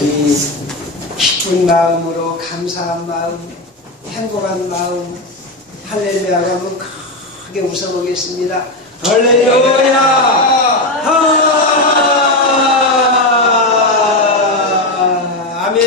우리 기쁜 마음으로 감사한 마음, 행복한 마음, 할렐루야가 하면 크게 웃어보겠습니다. 할렐루야! 아멘.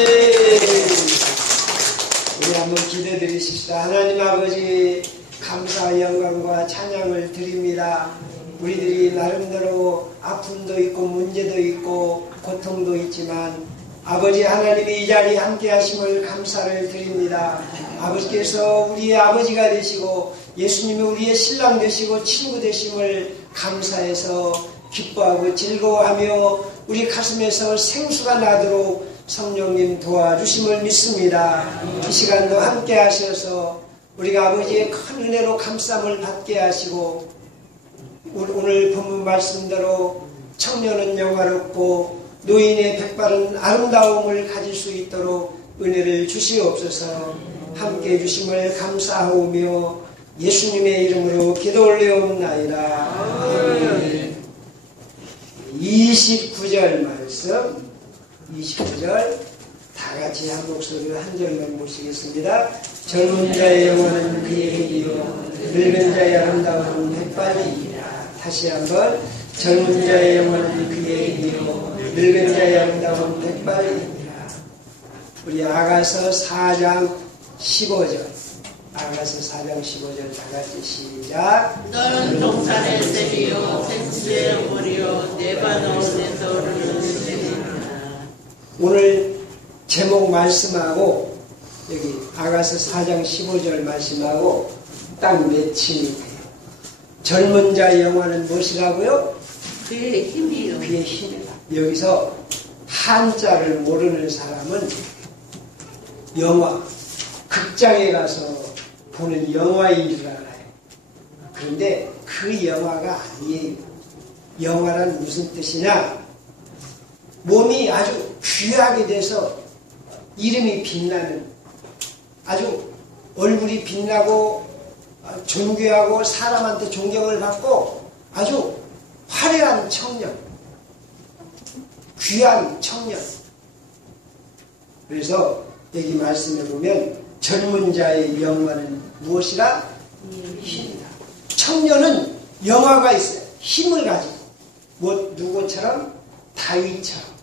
우리 한번 기도드리십시다. 하나님 아버지, 감사와 영광과 찬양을 드립니다. 우리들이 나름대로 아픔도 있고 문제도 있고 고통도 있지만 아버지 하나님이 이 자리에 함께 하심을 감사를 드립니다. 아버지께서 우리의 아버지가 되시고 예수님이 우리의 신랑 되시고 친구 되심을 감사해서 기뻐하고 즐거워하며 우리 가슴에서 생수가 나도록 성령님 도와주심을 믿습니다. 이 시간도 함께 하셔서 우리가 아버지의 큰 은혜로 감쌈을 받게 하시고 오늘 본문 말씀대로 청년은 영화롭고 노인의 백발은 아름다움을 가질 수 있도록 은혜를 주시옵소서. 함께해 주심을 감사하오며 예수님의 이름으로 기도 올려옵나이다. 29절 말씀 29절 다같이 한 목소리로 한 절만 보시겠습니다. 젊은 자의 영혼은 그의 힘이요 늙은 자의 아름다움은 백발이니라. 다시 한번 젊은 자의 영혼은 그의 힘이요 늙은 자의 아름다움은 백발이니라. 우리 아가서 4장 15절 아가서 4장 15절 다같이 시작. 너는 동산의 샘이요 생수의 물이요 내바 나오는 떠오르는 샘이라. 오늘 제목 말씀하고 여기 아가서 4장 15절 말씀하고 딱 매칭이 돼요. 젊은 자의 영화는 무엇이라고요? 그의 힘이요. 그의 힘이다. 여기서 한자를 모르는 사람은 영화, 극장에 가서 보는 영화인 줄 알아요. 그런데 그 영화가 아니에요. 영화란 무슨 뜻이냐? 몸이 아주 귀하게 돼서 이름이 빛나는, 아주 얼굴이 빛나고 존귀하고 사람한테 존경을 받고 아주 화려한 청년, 귀한 청년. 그래서 여기 말씀해 보면 젊은 자의 영화는 무엇이라? 힘이다. 청년은 영화가 있어요. 힘을 가지고. 누구처럼? 다윗처럼.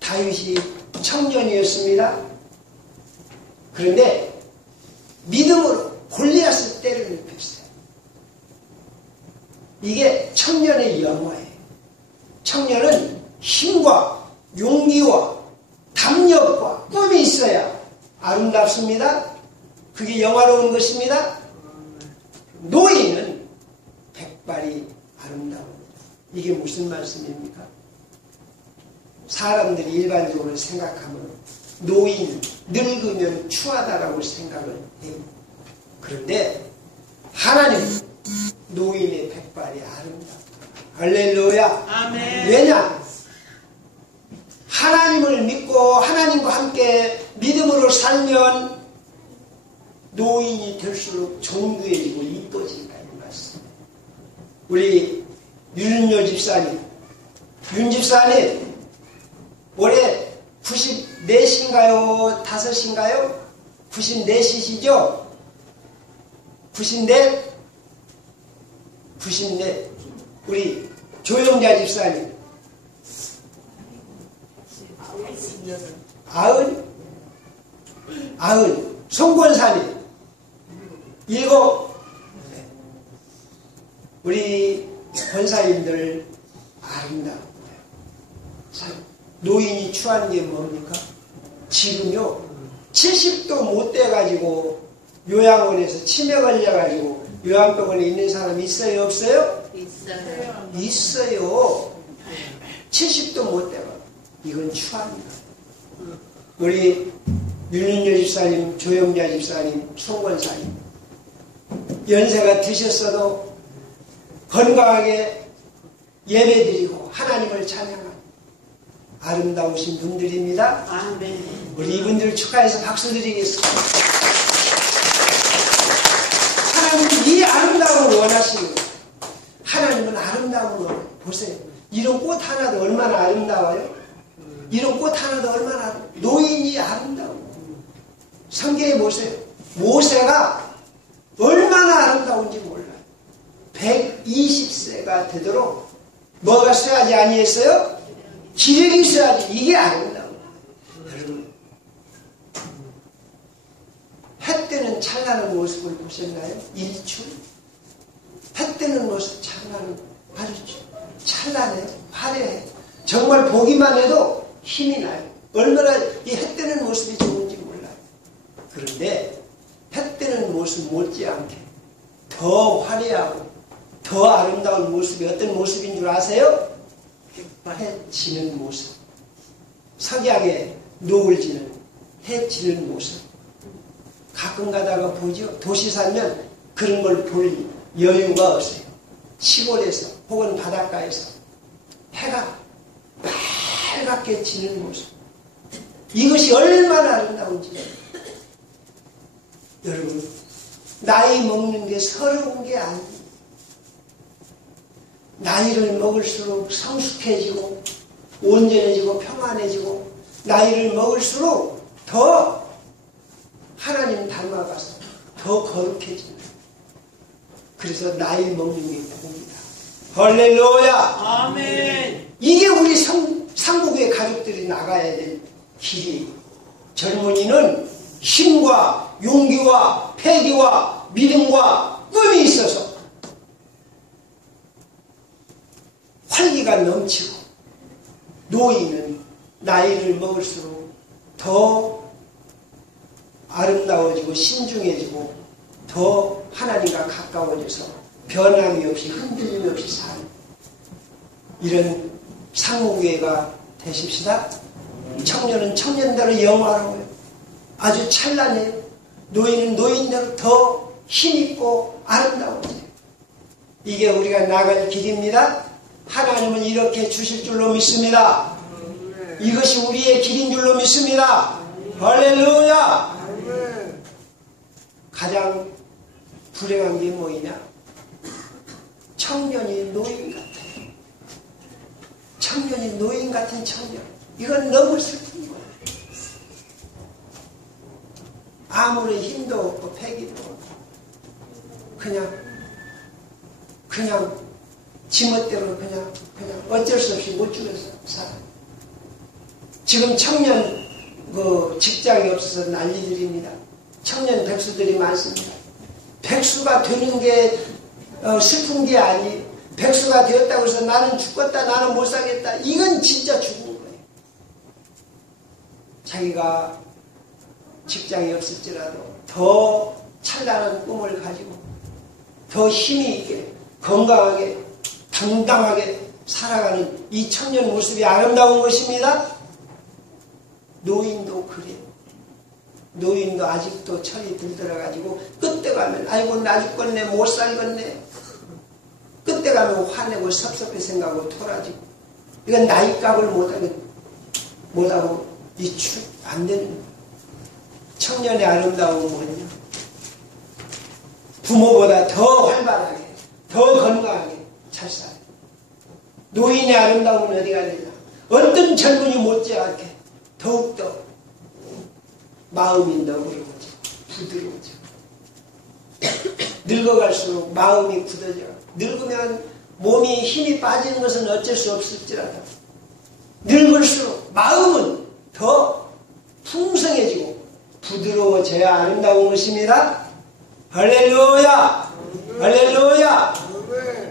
다윗이 청년이었습니다. 그런데 믿음으로 골리앗을 때려 눕혔어요. 이게 청년의 영화예요. 청년은 힘과 용기와 담력과 꿈이 있어야 아름답습니다. 그게 영화로운 것입니다. 노인은 백발이 아름다웁니다. 이게 무슨 말씀입니까? 사람들이 일반적으로 생각하면 노인, 늙으면 추하다라고 생각을 해요. 그런데 하나님은 노인의 백발이 아름답다. 할렐루야. 아멘. 왜냐? 하나님을 믿고 하나님과 함께 믿음으로 살면 노인이 될수록 존귀해지고 이뻐진다 이 말씀. 우리 윤요 집사님, 윤 집사님 올해 94인가요? 5인가요? 94이시죠? 94? 94. 우리 조영자 집사님 90. 송권사님 7. 우리 권사님들 아름다워요. 노인이 추한 게 뭡니까? 지금요 70도 못 돼가지고 요양원에서 치매 걸려가지고 요양병원에 있는 사람 있어요? 없어요? 있어요. 있어요. 70도 못 돼가. 이건 추합니다. 우리 윤윤여 집사님, 조영자 집사님, 송권사님 연세가 드셨어도 건강하게 예배드리고 하나님을 찬양하는 아름다우신 분들입니다. 아멘. 우리 이분들 축하해서 박수 드리겠습니다. 하나님은 이 아름다움을 원하시는 거예요. 하나님은 아름다움을 원해요. 보세요. 이런 꽃 하나도 얼마나 아름다워요? 이런 꽃 하나도 얼마나 노인이 아름다워. 성경에 보세요. 모세가 얼마나 아름다운지 몰라요. 120세가 되도록 뭐가 써야지 아니했어요? 기력이 써야지. 이게 아름다워. 여러분, 해 뜨는 찬란한 모습을 보셨나요? 일출. 해 뜨는 모습 찬란한, 아주 찬란해, 화려해. 정말 보기만 해도 힘이 나요. 얼마나 이 해 뜨는 모습이 좋은지 몰라요. 그런데 해 뜨는 모습 못지않게 더 화려하고 더 아름다운 모습이 어떤 모습인 줄 아세요? 해 지는 모습. 석양에 노을 지는, 해 지는 모습. 가끔 가다가 보죠. 도시 살면 그런 걸 볼 여유가 없어요. 시골에서 혹은 바닷가에서 해가 빨갛게 지는 모습. 이것이 얼마나 아름다운지. 여러분, 나이 먹는 게 서러운 게 아니에요. 나이를 먹을수록 성숙해지고 온전해지고 평안해지고 나이를 먹을수록 더 하나님 닮아가서 더 거룩해집니다. 그래서 나이 먹는 게 복입니다. 할렐루야. 아멘. 이게 우리 상국의 가족들이 나가야 될 길이. 젊은이는 힘과 용기와 패기와 믿음과 꿈이 있어서 활기가 넘치고, 노인은 나이를 먹을수록 더 아름다워지고 신중해지고 더 하나님과 가까워져서 변함이 없이 흔들림 없이 사는 이런 상무교회가 되십시다. 청년은 청년대로 영화로워요. 아주 찬란해요. 노인은 노인대로 더 힘있고 아름다워져요. 이게 우리가 나갈 길입니다. 하나님은 이렇게 주실 줄로 믿습니다. 이것이 우리의 길인 줄로 믿습니다. 할렐루야. 가장 불행한 게 뭐이냐? 청년이 노인 같아요. 청년이 노인 같은 청년. 이건 너무 슬픈 거예요. 아무리 힘도 없고 패기도 없고 그냥 지멋대로 그냥 어쩔 수 없이 못 죽여서 살아요. 지금 청년 직장이 없어서 난리들입니다. 청년 백수들이 많습니다. 백수가 되는 게 슬픈 게 아니에요. 백수가 되었다고 해서 나는 죽겠다, 나는 못 살겠다. 이건 진짜 죽은 거예요. 자기가 직장이 없을지라도 더 찬란한 꿈을 가지고 더 힘이 있게 건강하게 당당하게 살아가는 이 청년 모습이 아름다운 것입니다. 노인도 그래요. 노인도 아직도 철이 들들어가지고 끝에 가면 아이고 나 죽겠네, 못 살겠네. 끝에 가면 화내고 섭섭해 생각하고 토라지고. 이건 나이값을 못하고 안 되는 거예요. 청년의 아름다움은 뭐냐? 부모보다 더 활발하게, 더 건강하게 잘 살아요. 노인의 아름다움은 어디가 되냐? 어떤 젊은이 못지않게 더욱더 마음이 너그러워져, 부드러워져. 늙어갈수록 마음이 굳어져. 늙으면 몸이 힘이 빠지는 것은 어쩔 수 없을지라도 늙을수록 마음은 더 풍성해지고 부드러워져야 아름다운 것입니다. 할렐루야! 할렐루야!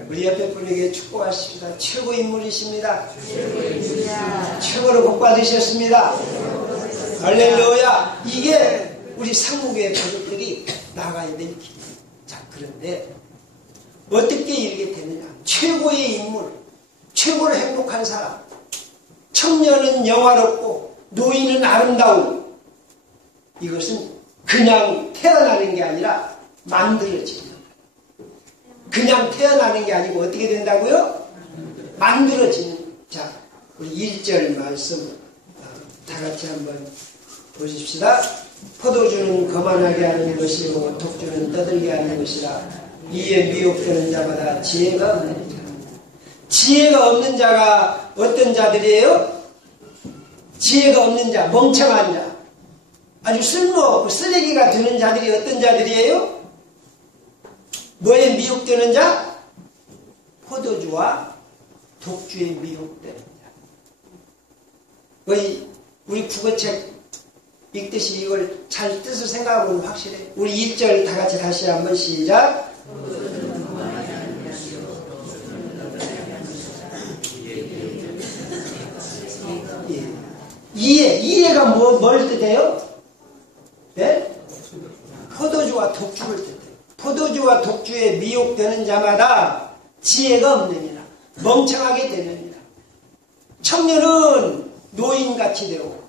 우리 옆에 분에게 축복하십시다. 최고 인물이십니다. 최고로 복 받으셨습니다. 할렐루야! 이게 우리 상무교회 가족들이 나가야 될 길이에요. 자, 그런데 어떻게 이렇게 되느냐? 최고의 인물, 최고로 행복한 사람, 청년은 영화롭고 노인은 아름다운, 이것은 그냥 태어나는 게 아니라 만들어지는 거예요. 그냥 태어나는 게 아니고 어떻게 된다고요? 만들어지는. 자, 우리 1절 말씀 다 같이 한번 보십시다. 포도주는 거만하게 하는 것이고 독주는 떠들게 하는 것이라. 이에 미혹되는 자마다 지혜가 없는 자. 지혜가 없는 자가 어떤 자들이에요? 지혜가 없는 자, 멍청한 자, 아주 쓸모없고 쓰레기가 되는 자들이 어떤 자들이에요? 뭐에 미혹되는 자? 포도주와 독주에 미혹되는 자. 우리 국어책 읽듯이 이걸 잘 뜻을 생각하면 확실해. 우리 1절 다 같이 다시 한번 시작. 이해가 뭘 뜻해요? 네? 포도주와 독주를 뜻해요. 포도주와 독주에 미혹되는 자마다 지혜가 없느니라. 멍청하게 되느니라. 청년은 노인같이 되고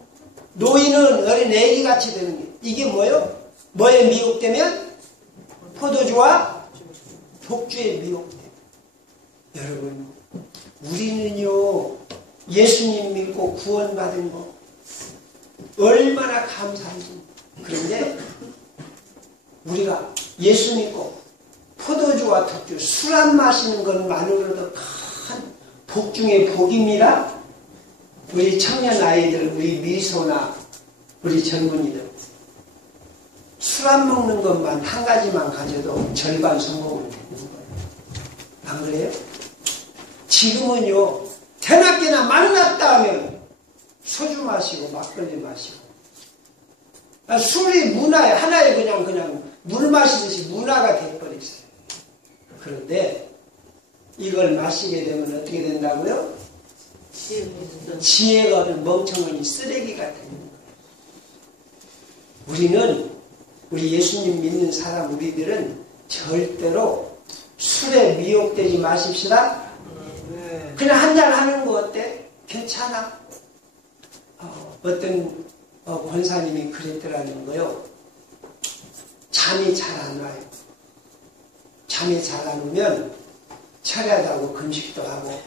노인은 어린 애기같이 되는 게 이게 뭐예요? 뭐에 미혹되면? 포도주와 독주에 미혹돼요. 여러분, 우리는요 예수님 믿고 구원받은 거 얼마나 감사한지. 그런데 우리가 예수 믿고 포도주와 독주, 술 안 마시는 것만으로도 큰 복 중에 복입니다. 우리 청년 아이들, 우리 미소나 우리 젊은이들 술 안 먹는 것만 한 가지만 가져도 절반 성공을 되는 거예요. 안 그래요? 지금은요 대낮게나 만났다 하면 소주 마시고 막걸리 마시고 술이 문화에 하나의 그냥 물 마시듯이 문화가 돼버렸어요. 그런데 이걸 마시게 되면 어떻게 된다고요? 지혜가 없는 멍청한 쓰레기가 되는 거예요. 우리는 우리 예수님 믿는 사람 우리들은 절대로 술에 미혹되지 마십시다. 그냥 한잔 하는 거 어때? 괜찮아. 어떤 권사님이 그랬더라는 거요. 잠이 잘 안 와요. 잠이 잘 안 오면 철야하고 금식도 하고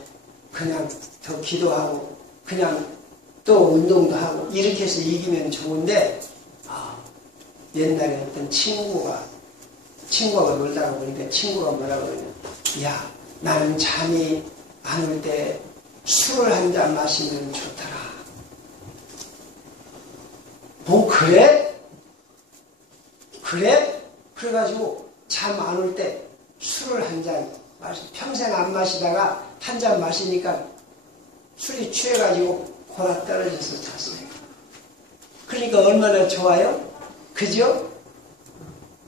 그냥 더 기도하고 그냥 또 운동도 하고 이렇게 해서 이기면 좋은데 옛날에 어떤 친구가 놀다가 보니까 친구가 뭐라고 그러냐. 야, 나는 잠이 안 올 때 술을 한 잔 마시면 좋더라. 뭐 그래? 그래? 그래가지고 잠 안 올 때 술을 한 잔 평생 안 마시다가 한 잔 마시니까 술이 취해가지고 골아 떨어져서 잤어요. 그러니까 얼마나 좋아요? 그죠?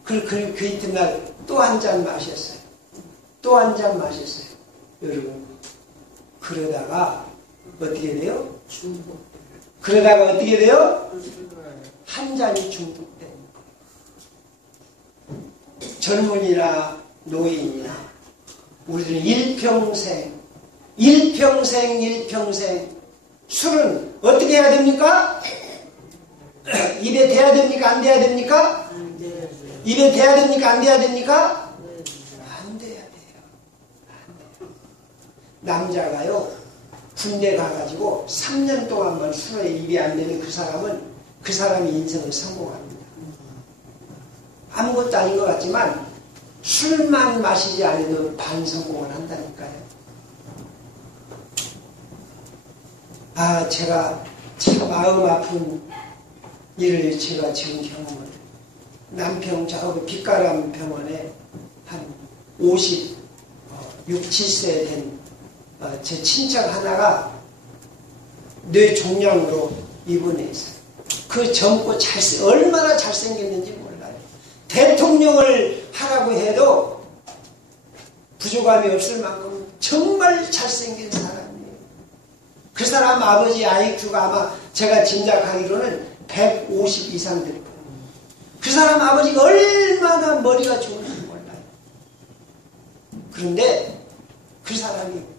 그 이튿날 또 한 잔 마셨어요. 또 한 잔 마셨어요. 여러분, 그러다가 어떻게 돼요? 그러다가 어떻게 돼요? 한 잔이 중독되는 거예요. 젊은이나 노인이나 우리는 일평생 술은 어떻게 해야 됩니까? 입에 대야 됩니까? 안 돼야 됩니까? 입에 대야 됩니까? 안 돼야 됩니까? 안 돼야 돼요. 남자가요 군대 가가지고 3년 동안만 술에 입이 안 되면 그 사람이 인생을 성공합니다. 아무것도 아닌 것 같지만 술만 마시지 않아도 반성공을 한다니까요. 제가 참 마음 아픈 일을 제가 지금 경험을 남평 저하고 빛가람 병원에 한 56, 7세 된 제 친척 하나가 뇌종양으로 입원해 있어요. 그 젊고 얼마나 잘생겼는지 몰라요. 대통령을 하라고 해도 부족함이 없을 만큼 정말 잘생긴 사람이에요. 그 사람 아버지 IQ가 아마 제가 짐작하기로는 150 이상 될 거예요. 그 사람 아버지가 얼마나 머리가 좋은지 몰라요. 그런데 그 사람이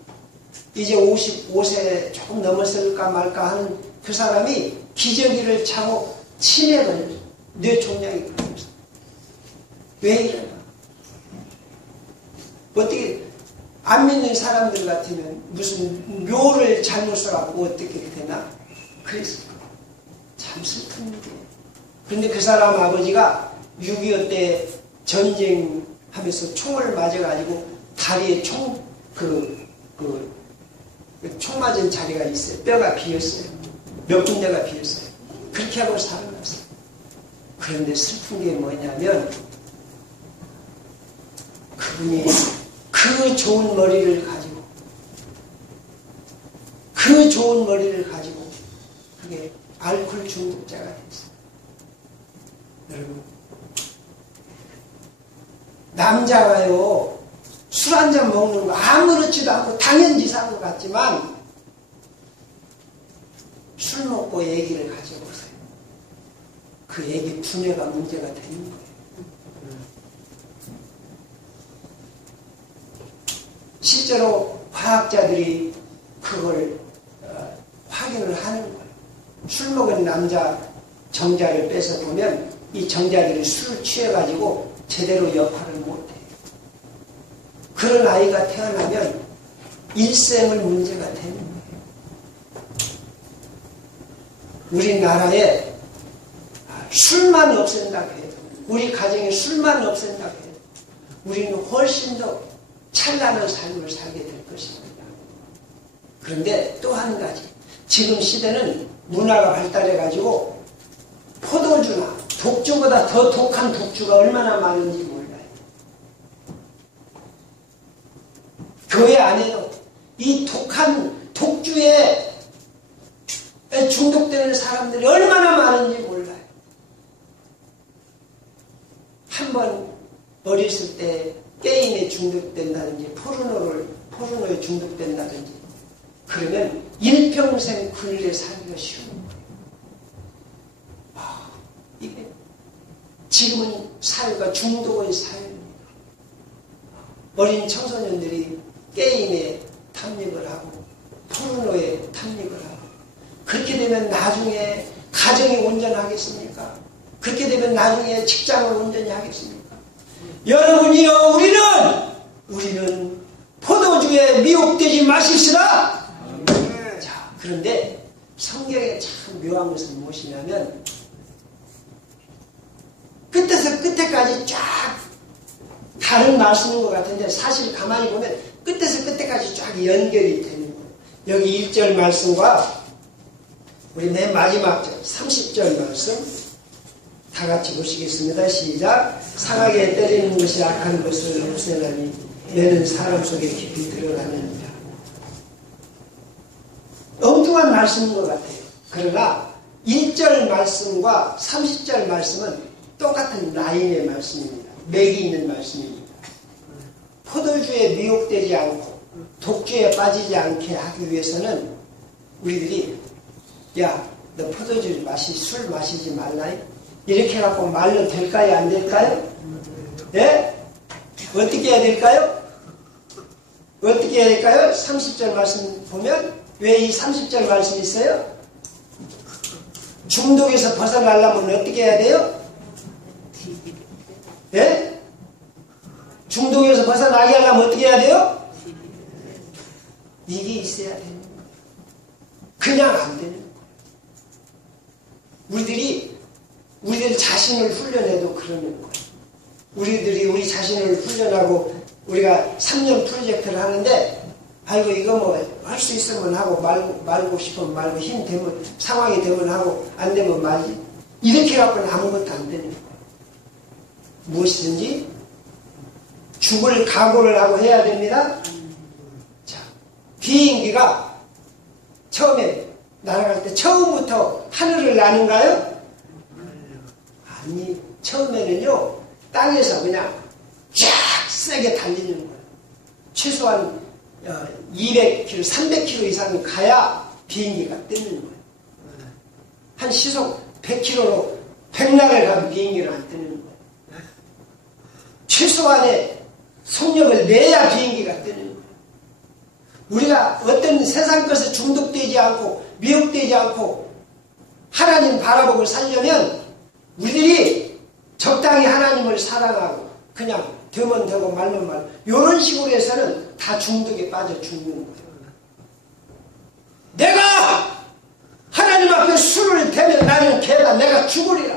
이제 55세 조금 넘었을까 말까 하는 그 사람이 기저귀를 차고 치매를 뇌종양이 걸렸어요. 왜 이러나? 어떻게 안 믿는 사람들 같으면 무슨 묘를 잘못 써갖고 어떻게 되나? 그랬을 거예요. 참 슬픈 일이에요. 그런데 그 사람 아버지가 6.25 때 전쟁하면서 총을 맞아가지고 다리에 총 맞은 자리가 있어요. 뼈가 비었어요. 몇 군데가 비었어요. 그렇게 하고 살아났어요. 그런데 슬픈 게 뭐냐면 그분이 그 좋은 머리를 가지고 그게 알코올 중독자가 됐어요. 여러분, 남자가요 술 한잔 먹는 거 아무렇지도 않고 당연지사한 것 같지만 술 먹고 얘기를 가져보세요. 그 얘기 분해가 문제가 되는 거예요. 실제로 과학자들이 그걸 확인을 하는 거예요. 술 먹은 남자 정자를 빼서 보면 이 정자들이 술을 취해가지고 제대로 역할을 못해요. 그런 아이가 태어나면 일생을 문제가 되는 거예요. 우리나라에 술만 없앤다고 해도, 우리 가정에 술만 없앤다고 해도 우리는 훨씬 더 찬란한 삶을 살게 될 것입니다. 그런데 또 한 가지, 지금 시대는 문화가 발달해가지고 포도주나 독주보다 더 독한 독주가 얼마나 많은지 몰라요. 교회 안에도 이 독한 독주에 중독되는 사람들이 얼마나 많은지 몰라요. 한번 어렸을 때 게임에 중독된다든지 포르노에 중독된다든지 그러면 일평생 굴레 살기가 쉬운 거예요. 이게 지금은 사회가 중독의 사회입니다. 어린 청소년들이 게임에 탐닉을 하고 포르노에 탐닉을 하고 그렇게 되면 나중에 가정이 온전하겠습니까? 그렇게 되면 나중에 직장을 온전히 하겠습니까? 여러분이요, 우리는 포도주에 미혹되지 마시시라. 자, 그런데 성경에 참 묘한 것은 무엇이냐면 끝에서 끝에까지 쫙 다른 말씀인 것 같은데 사실 가만히 보면 끝에서 끝에까지 쫙 연결이 되는 거예요. 여기 1절 말씀과 우리 맨 마지막 절 30절 말씀 다 같이 보시겠습니다. 시작. 상하게 때리는 것이 악한 것을 없애나니 얘는 사람 속에 깊이 들어가느니라. 엉뚱한 말씀인 것 같아요. 그러나 1절 말씀과 30절 말씀은 똑같은 라인의 말씀입니다. 맥이 있는 말씀입니다. 포도주에 미혹되지 않고 독주에 빠지지 않게 하기 위해서는 우리들이 야, 너 포도주 술 마시지 말라 이렇게 해갖고 말로 될까요? 안 될까요? 예? 어떻게 해야 될까요? 어떻게 해야 될까요? 30절 말씀 보면 왜 이 30절 말씀이 있어요? 중독에서 벗어나려면 어떻게 해야 돼요? 예? 중독에서 벗어나게 하려면 어떻게 해야 돼요? 이게 있어야 되는 거예요. 그냥 안 되는 거예요. 우리들 자신을 훈련해도 그러는 거예요. 우리 자신을 훈련하고 우리가 3년 프로젝트를 하는데 아이고 이거 뭐 할 수 있으면 하고 말고 싶으면 말고 힘 되면 상황이 되면 하고 안 되면 말지 이렇게 갖고는 아무것도 안 되는 거예요. 무엇이든지 죽을 각오를 하고 해야 됩니다. 자, 비행기가 처음에 날아갈 때 처음부터 하늘을 나는가요? 아니, 처음에는요 땅에서 그냥 쫙 세게 달리는 거예요. 최소한 200km, 300km 이상이 가야 비행기가 뜨는 거예요. 한 시속 100km로 백날을 가면 비행기는 안 뜨는 거예요. 최소한의 속력을 내야 비행기가 뜨는 거예요. 우리가 어떤 세상 것에 중독되지 않고 미혹되지 않고 하나님 바라보고 살려면 우리들이 적당히 하나님을 사랑하고 그냥 되면 되고 말면 말 이런 식으로 해서는 다 중독에 빠져 죽는 거예요. 내가 하나님 앞에 술을 대면 나는 개다. 내가 죽으리라.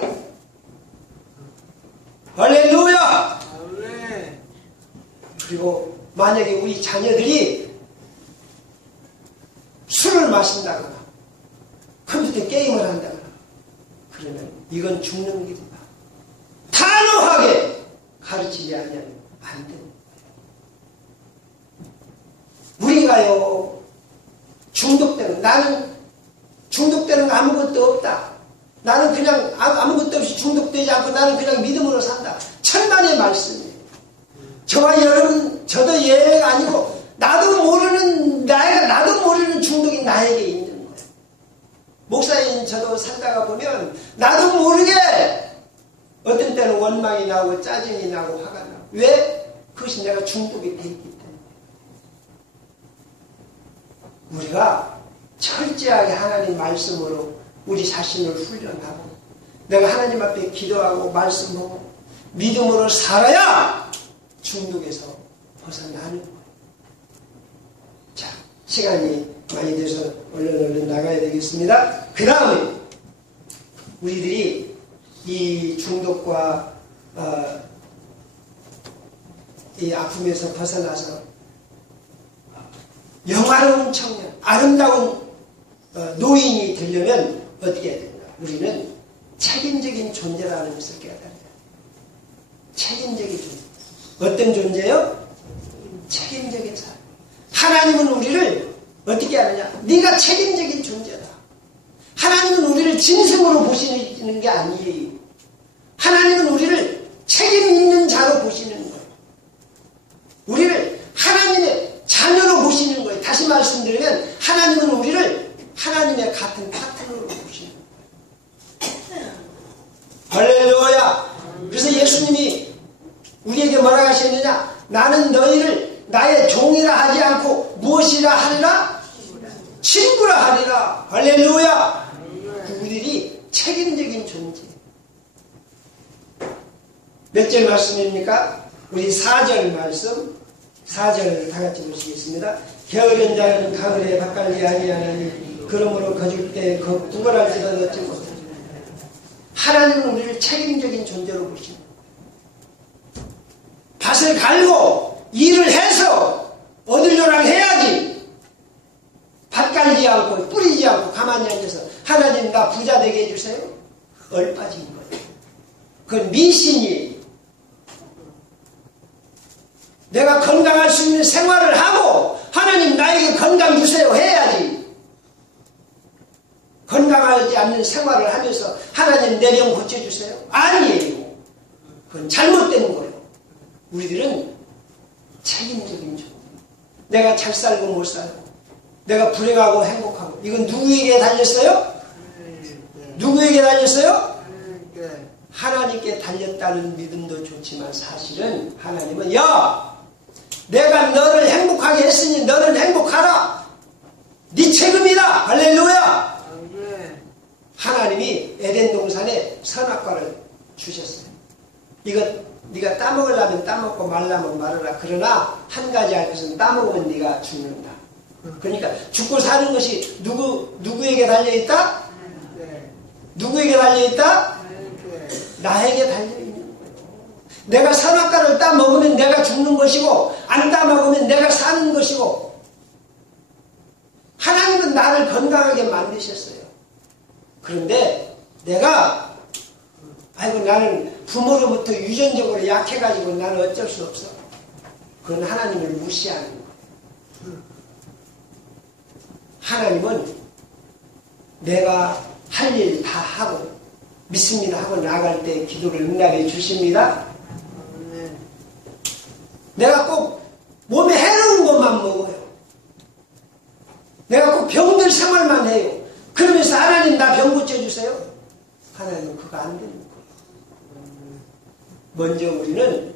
할렐루야. 그리고 만약에 우리 자녀들이 술을 마신다거나 컴퓨터 게임을 한다. 그러면 이건 죽는 길이다. 단호하게 가르치지 않으면 안 됩니다. 우리가요, 나는 중독되는 거 아무것도 없다. 나는 그냥 아무것도 없이 중독되지 않고 나는 그냥 믿음으로 산다. 천만의 말씀이에요. 저와 여러분, 저도 예외가 아니고 나도 모르는 중독이 나에게 있는 거예요. 목사인 저도 살다가 보면 나도 모르게 어떤 때는 원망이 나고 짜증이 나고 화가 나고. 왜? 그것이 내가 중독이 돼 있기 때문에. 우리가 철저하게 하나님 말씀으로 우리 자신을 훈련하고 내가 하나님 앞에 기도하고 말씀하고 믿음으로 살아야 중독에서 벗어나는 거예요. 자, 시간이 많이 돼서 얼른 나가야 되겠습니다. 그 다음에 우리들이 이 중독과 이 아픔에서 벗어나서 영화로운 청년, 아름다운 노인이 되려면 어떻게 해야 됩니까? 우리는 책임적인 존재라는 것을 깨달아야 돼요. 책임적인 존재. 어떤 존재요? 책임적인 사람. 하나님은 우리를 어떻게 하느냐? 네가 책임적인 존재다. 하나님은 우리를 짐승으로 보시는 게 아니에요. 하나님은 우리를 책임 있는 자로 보시는 거예요. 우리를 하나님의 자녀로 보시는 거예요. 다시 말씀드리면 하나님은 우리를 하나님의 같은 파트너로 보시는 거예요. 할렐루야. 그래서 예수님이 우리에게 뭐라고 하셨느냐? 나는 너희를 나의 종이라 하지 않고 무엇이라 하리라? 친구라 하리라. 할렐루야. 우리들이 책임적인 존재. 몇 절 말씀입니까? 우리 4절 말씀. 4절 다 같이 보시겠습니다. 게으른 자는 가을에 밭갈기 아니하나니 그러므로 거줄 때 구걸할지라도 얻지 못하리라. 하나님은 우리를 책임적인 존재로 보십니다. 밭을 갈고 일을 해서 얻으려랑 해야지. 밭 갈지 않고 뿌리지 않고 가만히 앉아서 하나님 나 부자 되게 해주세요. 얼빠진 거예요. 그건 미신이에요. 내가 건강할 수 있는 생활을 하고 하나님 나에게 건강 주세요 해야지. 건강하지 않는 생활을 하면서 하나님 내 병 고쳐주세요. 아니에요. 그건 잘못된 거예요. 우리들은 책임적인 존재. 내가 잘 살고 못 살고 내가 불행하고 행복하고 이건 누구에게 달렸어요? 누구에게 달렸어요? 하나님께 달렸다는 믿음도 좋지만 사실은 하나님은 야 내가 너를 행복하게 했으니 너는 행복하라. 네 책임이다. 할렐루야. 하나님이 에덴 동산에 선악과를 주셨어요. 이거 네가 따먹으려면 따먹고 말라면 말아라. 그러나 한 가지 알 것은 따먹으면 네가 죽는다. 그러니까 죽고 사는 것이 누구에게 달려있다? 누구에게 달려있다? 나에게 달려있는 거예요. 내가 선악과를 따먹으면 내가 죽는 것이고 안 따먹으면 내가 사는 것이고 하나님은 나를 건강하게 만드셨어요. 그런데 내가 아이고 나는 부모로부터 유전적으로 약해가지고 나는 어쩔 수 없어. 그건 하나님을 무시하는 거예요. 하나님은 내가 할 일 다 하고 믿습니다 하고 나갈 때 기도를 응답해 주십니다. 내가 꼭 몸에 해로운 것만 먹어요. 내가 꼭 병들 생활만 해요. 그러면서 하나님 나 병 고쳐주세요. 하나님은 그거 안 되는 거예요. 먼저 우리는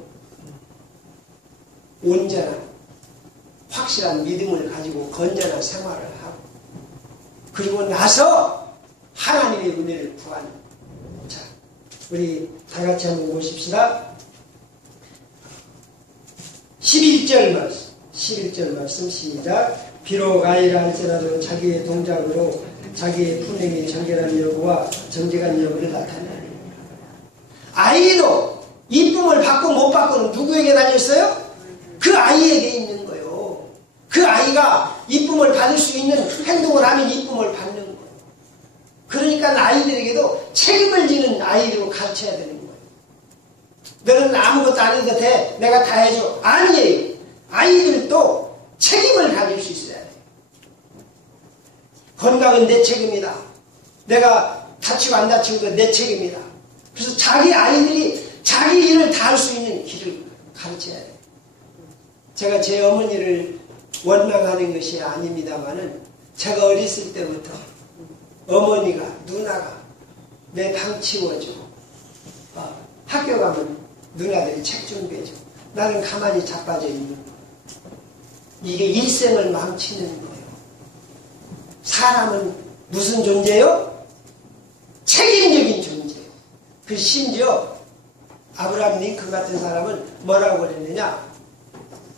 온전한 확실한 믿음을 가지고 건전한 생활을 하고 그리고 나서 하나님의 은혜를 구하는 거예요. 자, 우리 다 같이 한번 보십시다. 11절 말씀 시작. 비록 아이라 할지라도 자기의 동작으로 자기의 분행이 정결한 여부와 정직한 여부를 나타내는 아이도 이쁨을 받고 못 받고는 누구에게 달렸어요? 그 아이에게 있는 거예요. 그 아이가 이쁨을 받을 수 있는 행동을 하면 이쁨을 받는 거예요. 그러니까 아이들에게도 책임을 지는 아이로 가르쳐야 되는 거예요. 너는 아무것도 안 해도 돼. 내가 다 해줘. 아니에요. 아이들도 책임을 가질 수 있어야 돼요. 건강은 내 책임이다. 내가 다치고 안 다치고도 내 책임이다. 그래서 자기 아이들이 자기 일을 다 할 수 있는 길을 가르쳐야 돼요. 제가 제 어머니를 원망하는 것이 아닙니다만은 제가 어렸을 때부터 어머니가 누나가 내 방 치워주고 학교 가면 누나들이 책 준비해주고 나는 가만히 자빠져 있는 거예요. 이게 일생을 망치는 거예요. 사람은 무슨 존재요? 책임적인 존재예요. 그 심지어 아브라함 링컨 같은 사람은 뭐라고 그랬느냐?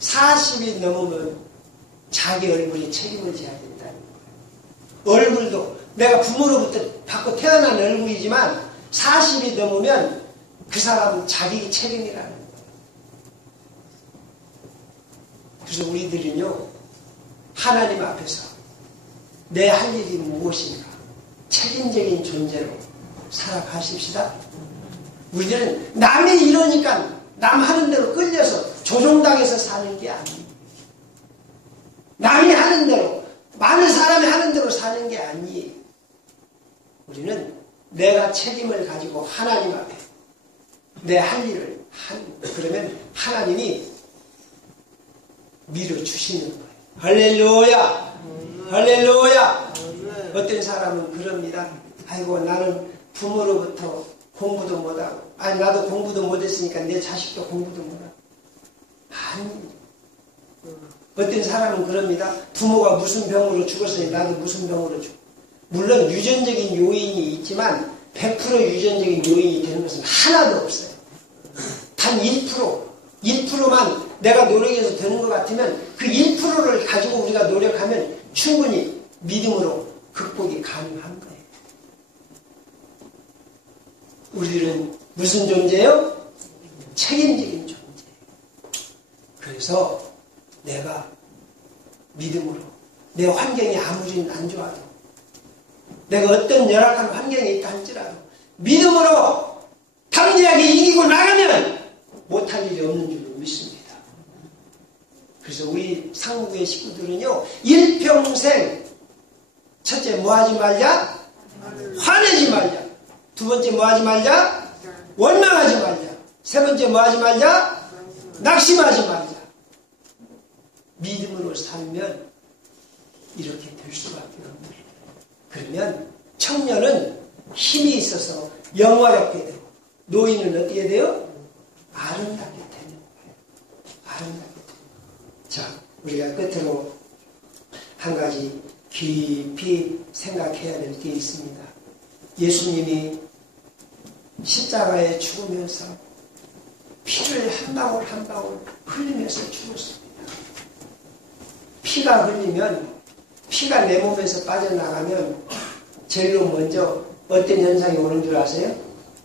40이 넘으면 자기 얼굴에 책임을 져야 된다는 거예요. 얼굴도 내가 부모로부터 받고 태어난 얼굴이지만 40이 넘으면 그 사람은 자기 책임이라는 거예요. 그래서 우리들은요, 하나님 앞에서 내 할 일이 무엇인가 책임적인 존재로 살아가십시다. 우리들은 남이 이러니까 남 하는 대로 끌려서 조종당해서 사는 게 아니에요. 남이 하는 대로, 많은 사람이 하는 대로 사는 게 아니에요. 우리는 내가 책임을 가지고 하나님 앞에 내 할 일을 그러면 하나님이 밀어주시는 거예요. 할렐루야! 할렐루야! 어떤 사람은 그럽니다. 아이고, 나는 부모로부터 공부도 못하고, 아니, 나도 공부도 못했으니까 내 자식도 공부도 못하고. 아니, 어떤 사람은 그럽니다. 부모가 무슨 병으로 죽었으니 나도 무슨 병으로 죽고. 물론 유전적인 요인이 있지만 100% 유전적인 요인이 되는 것은 하나도 없어요. 단 1%만 내가 노력해서 되는 것 같으면 그 1%를 가지고 우리가 노력하면 충분히 믿음으로 극복이 가능한 거예요. 우리들은 무슨 존재예요? 책임적인 존재예요. 그래서 내가 믿음으로 내 환경이 아무리 안 좋아도 내가 어떤 열악한 환경에 있다 할지라도 믿음으로 담대하게 이기고 나가면 못할 일이 없는 줄로 믿습니다. 그래서 우리 상무교회 식구들은요, 일평생 첫째 뭐 하지 말자? 화내지 말자. 두 번째 뭐 하지 말자? 원망하지 말자. 세 번째 뭐 하지 말자? 낙심하지 말자. 믿음으로 살면 이렇게 될 수밖에 없는 거예요. 그러면 청년은 힘이 있어서 영화롭게 되고 노인은 어떻게 돼요? 아름답게 되는 거예요. 아름답게 되는 거예요. 자, 우리가 끝으로 한 가지 깊이 생각해야 될 게 있습니다. 예수님이 십자가에 죽으면서 피를 한 방울 한 방울 흘리면서 죽었습니다. 피가 흘리면, 피가 내 몸에서 빠져나가면 제일로 먼저 어떤 현상이 오는 줄 아세요?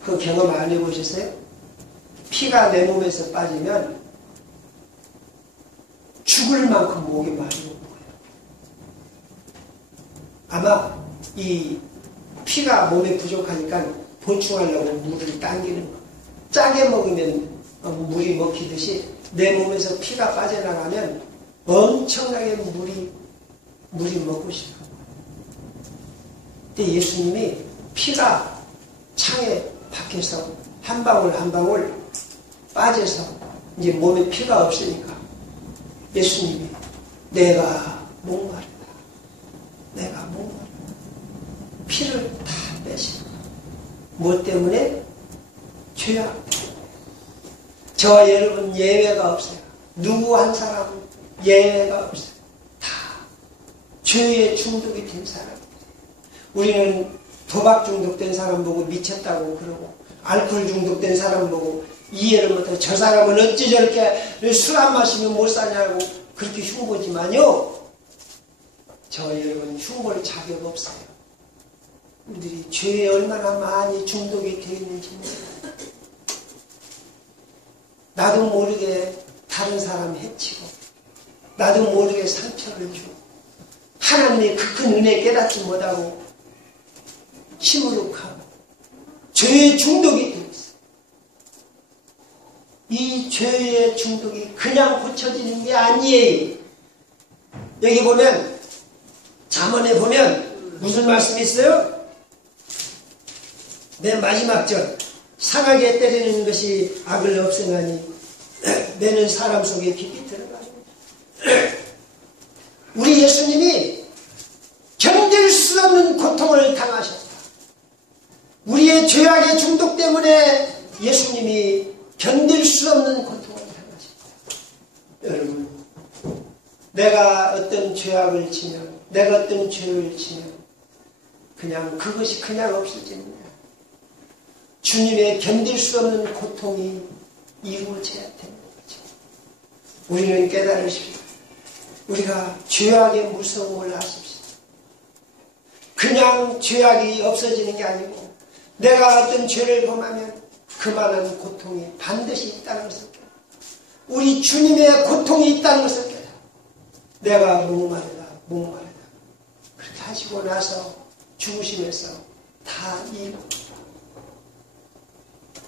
그 경험 안 해보셨어요? 피가 내 몸에서 빠지면 죽을 만큼 목이 마르는 거예요. 아마 이 피가 몸에 부족하니까 보충하려고 물을 당기는 거예요. 짜게 먹으면 물이 먹히듯이 내 몸에서 피가 빠져나가면 엄청나게 물이 먹고 싶은 거예요. 근데 예수님이 피가 창에 밖에서 한 방울 한 방울 빠져서 이제 몸에 피가 없으니까 예수님이 내가 목마르다. 내가 목마르다. 피를 다 빼시고 뭐 때문에? 죄악 때문에. 저와 여러분 예외가 없어요. 누구 한 사람은 예외가 없어요. 다 죄에 중독이 된 사람들. 우리는 도박 중독된 사람 보고 미쳤다고 그러고 알코올 중독된 사람 보고 이해를 못하고 저 사람은 어찌 저렇게 술 안 마시면 못 사냐고 그렇게 흉보지만요. 저와 여러분 흉볼 자격 없어요. 우리들이 죄에 얼마나 많이 중독이 되어 있는지 몰라요. 나도 모르게 다른 사람 해치고 나도 모르게 상처를 주고 하나님의 그 큰 은혜 깨닫지 못하고 시무룩하고 죄의 중독이 되어 있어요. 이 죄의 중독이 그냥 고쳐지는 게 아니에요. 여기 보면 잠언에 보면 무슨 말씀이 있어요? 맨 마지막 절, 상하게 때리는 것이 악을 없애나니 매는 사람 속에 깊이 들어가요. 우리 예수님이 견딜 수 없는 고통을 당하셨다. 우리의 죄악의 중독 때문에 예수님이 견딜 수 없는 고통을 당하셨다. 여러분, 내가 어떤 죄악을 지면, 내가 어떤 죄를 지면 그냥 그것이 그냥 없어집니다. 주님의 견딜 수 없는 고통이 이루어져야 되는 거죠. 우리는 깨달으십시오. 우리가 죄악의 무서움을 아십시오. 그냥 죄악이 없어지는 게 아니고 내가 어떤 죄를 범하면 그만한 고통이 반드시 있다는 것을 깨요. 우리 주님의 고통이 있다는 것을 깨요. 내가 목마르다. 그렇게 하시고 나서 죽으시면서 다 이루었다.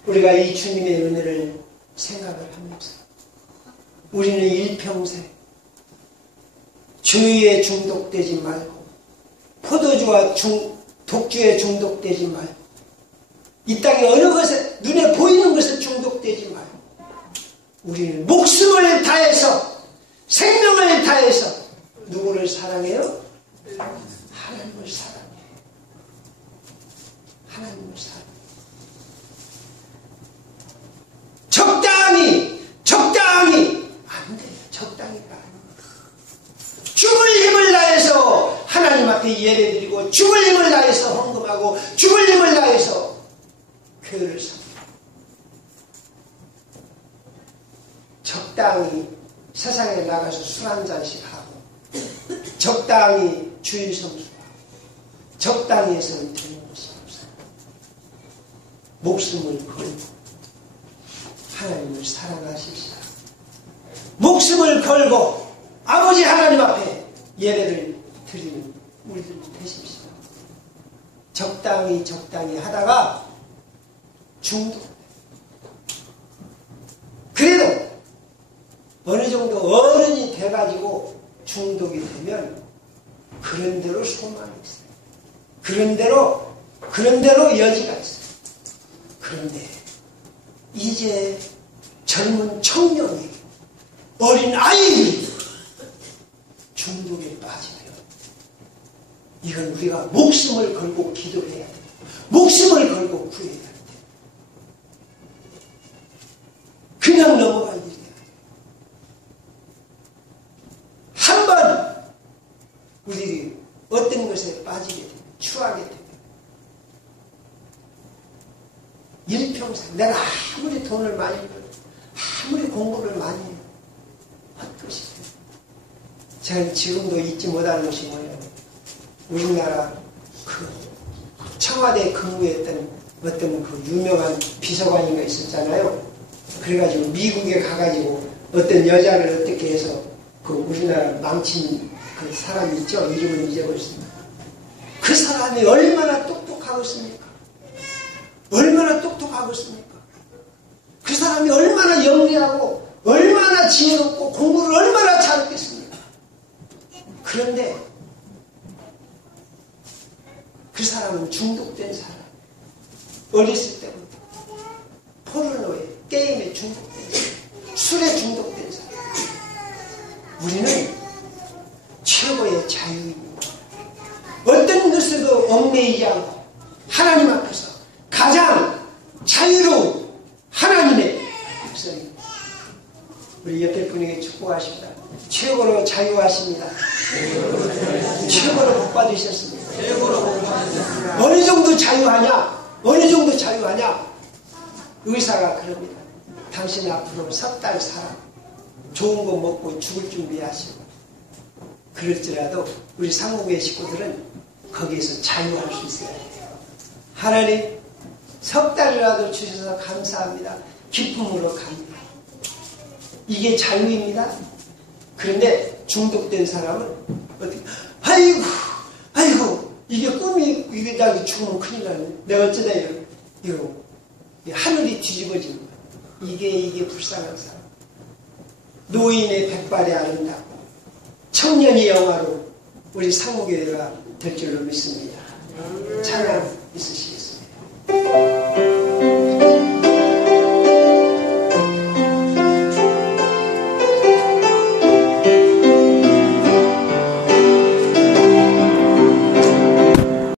우리가 이 주님의 은혜를 생각을 하면서 우리는 일평생 죄에 중독되지 말고 포도주와 독주에 중독되지 말고 이 땅의 어느 것에 눈에 보이는 것에 중독되지 말고 우리는 목숨을 다해서 생명을 다해서 누구를 사랑해요? 하나님을 사랑해요. 하나님을 사랑해요. 적당히 안 돼요. 적당히가 아니에요. 죽을 힘을 다해서 하나님 앞에 예배드리고 죽을 힘을 다해서 헌금하고 죽을 힘을 다해서 교회를 섬기고 적당히 세상에 나가서 술 한잔씩 하고 적당히 주일 성수하고 적당히 해서는 되는 것이 없어요. 목숨을 걸고 하나님을 사랑하십시오. 목숨을 걸고 아버지 하나님 앞에 예배를 드리는 우리들 되십시오. 적당히 하다가 중독. 그래도 어느 정도 어른이 돼가지고 중독이 되면 그런 대로 소망이 있어요. 그런 대로 여지가 있어요. 그런데 이제 젊은 청년이 어린 아이들이 중독에 빠지면 이건 우리가 목숨을 걸고 기도해야 돼요. 목숨을 걸고 구해야 돼요. 그냥 넘어갈 일이 아니에요. 한번 우리 어떤 것에 빠지게 되면 추하게 되면 일평생 내가 아무리 돈을 많이 벌고 아무리 공부를 많이 해요. 헛것이 돼요. 제가 지금도 잊지 못하는 것이 뭐냐면 우리나라 그 청와대에 근무했던 어떤 그 유명한 비서관인가 있었잖아요. 그래가지고 미국에 가가지고 어떤 여자를 어떻게 해서 그 우리나라 망친 그 사람이 있죠. 이름은 잊어버렸습니다. 그 사람이 얼마나 똑똑하고 있습니까? 얼마나 똑똑하고 있습니까? 그 사람이 얼마나 영리하고 얼마나 지혜롭고 공부를 얼마나 잘했겠습니까? 그런데 그 사람은 중독된 사람. 어렸을 때부터 포르노에, 게임에 중독된 사람, 술에 중독된 사람. 우리는 최고의 자유입니다. 어떤 것에도 얽매이지 않고 하나님 앞에서 가장 자유로운 하나님의 백성입니다. 우리 옆에 분에게 축복하십니다. 최고로 자유하십니다. 최고로 복받으셨습니다. 어느 정도 자유하냐? 어느 정도 자유하냐? 의사가 그럽니다. 당신 앞으로 석 달 살아. 좋은 거 먹고 죽을 준비하시고. 그럴지라도 우리 상국의 식구들은 거기에서 자유할 수 있어야 돼요. 하나님 석 달이라도 주셔서 감사합니다. 기쁨으로 갑니다. 이게 자유입니다. 그런데 중독된 사람은 어떻게 아이고 이게 꿈이, 이게 나 죽으면 큰일 나네. 내가 어쩌다 이러고. 하늘이 뒤집어진 거야. 이게 불쌍한 사람. 노인의 백발이 아름답고, 청년이 영화로 우리 상무교회가 될 줄로 믿습니다. 찬양